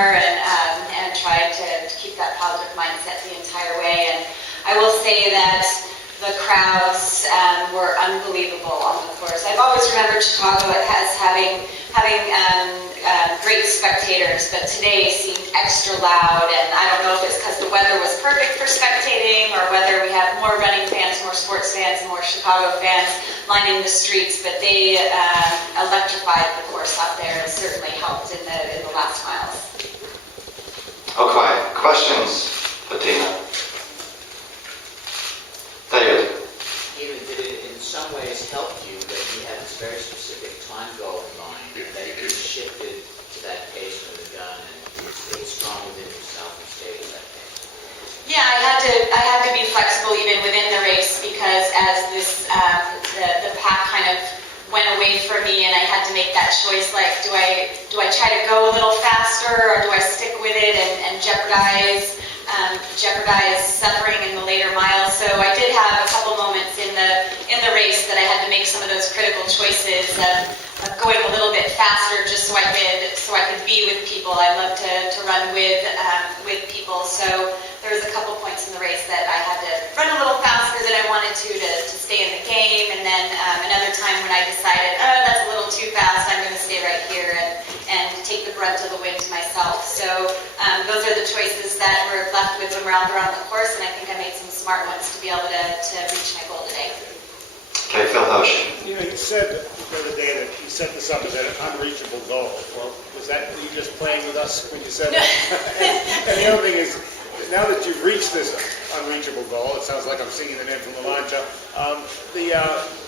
and tried to keep that positive mindset the entire way. And I will say that the crowds were unbelievable on the course. I've always remembered Chicago as having great spectators, but today seemed extra loud, and I don't know if it's because the weather was perfect for spectating or whether we have more running fans, more sports fans, more Chicago fans lining the streets, but they electrified the course out there and certainly helped in the last miles. Okay, questions for Deena? David? Even did it in some ways help you that you had this very specific time goal in mind, and that you shifted to that pace with the gun and stayed strong within yourself and stayed with that pace? Yeah, I had to be flexible even within the race because as this the pack kind of went away from me and I had to make that choice, like do I try to go a little faster or do I stick with it and jeopardize suffering in the later miles. So I did have a couple moments in the race that I had to make some of those critical choices of going a little bit faster just so I could be with people. I love to run with people. So there was a couple points in the race that I had to run a little faster than I wanted to stay in the game, and then another time when I decided, oh, that's a little too fast, I'm going to stay right here and take the brunt of the win to myself. So those are the choices that were left with them around the course, and I think I made some smart ones to be able to reach my goal today. Okay, Phil Hirsch. You know, you said the other day that you set this up as an unreachable goal. Well, was that you just playing with us when you said that? And the other thing is, now that you've reached this unreachable goal, it sounds like I'm singing the name from La Mancha,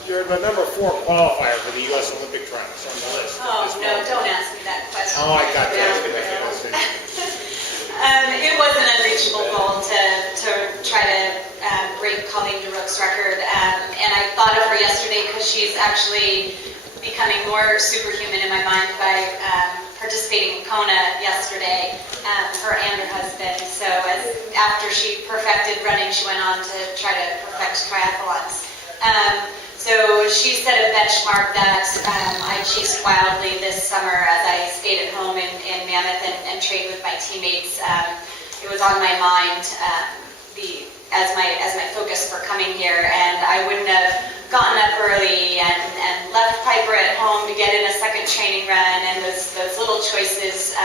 you're the number 4 qualifier for the U.S. Olympic trials on the list. Oh, no, don't ask me that question. Oh, I got that. It was an unreachable goal to try to break Colleen Reuck's record, and I thought of her yesterday because she's actually becoming more superhuman in my mind by participating in Kona yesterday, her and her husband. So after she perfected running, she went on to try to perfect triathlons. So she set a benchmark that I chased wildly this summer as I stayed at home in Mammoth and trained with my teammates. It was on my mind as my focus for coming here, and I wouldn't have gotten up early and left Piper at home to get in a second training run, and those little choices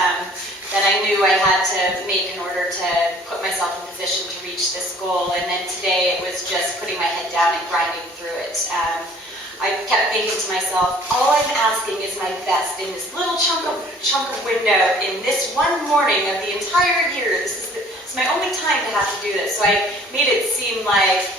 that I knew I had to make in order to put myself in position to reach this goal. And then today it was just putting my head down and grinding through it. I kept thinking to myself, all I'm asking is my best in this little chunk of window in this one morning of the entire year. It's my only time to have to do this. So I made it seem like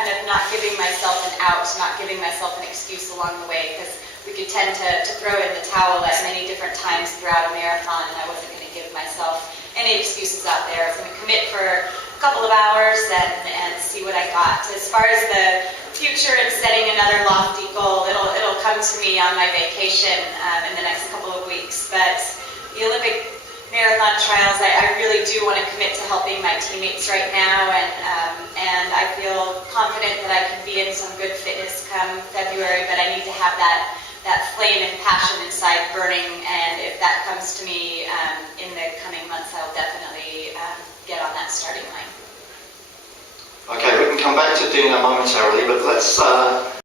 kind of not giving myself an out, not giving myself an excuse along the way, because we could tend to throw in the towel at many different times throughout a marathon, and I wasn't going to give myself any excuses out there. I was going to commit for a couple of hours and see what I got. As far as the future and setting another lofty goal, it'll come to me on my vacation in the next couple of weeks. But the Olympic marathon trials, I really do want to commit to helping my teammates right now, and I feel confident that I can be in some good fitness come February, but I need to have that flame and passion inside burning, and if that comes to me in the coming months, I will definitely get on that starting line. Okay, we can come back to Deena momentarily, but let's